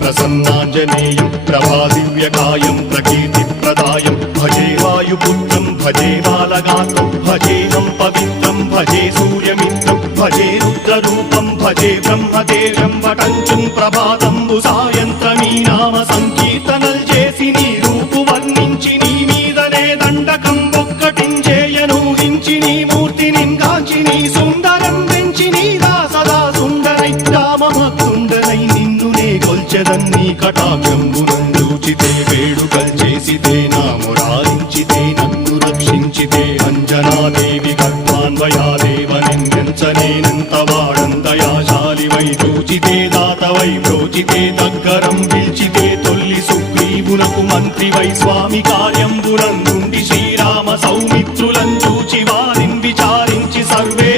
ప్రసన్నాంజనేయం ప్రభాదివ్యకాయం ప్రకీర్తిప్రదాయం భజే వాయుపుత్రం భజే బాలగాత్రం భజేహం పవిత్రం భజే సూర్యమిత్రం భజే రుద్రరూపం భజే బ్రహ్మదేవం వటంచుం ప్రభాతంబు సాయంత్రమీ నామ సంకీర్తనల్ చేసి నీ రూపు వర్ణించి నీ మీదనే దండకం ఒక్కటించేయనూహించి నీ మూర్తిని కాంచి నీ సుందరం పెంచి నీదా సదా సుందరై రామభక్తుండనై నిన్నునే కొల్చెదన్నీ కటాక్షంబునందూచితే వేడుకల్ చేసితే నా మురారించితే నన్ను రక్షించితే అంజనాదేవి గర్భాన్వయాదేవనెంచనేనంత వాడందయాశాలివై చూచితే దాతవై బ్రోచితే దగ్గరం పిల్చితే తొల్లి సుగ్రీవునకు మంత్రివై స్వామి కార్యంబునందుండి శ్రీరామ సౌమిత్రులం చూచి వారిని విచారించి సర్వే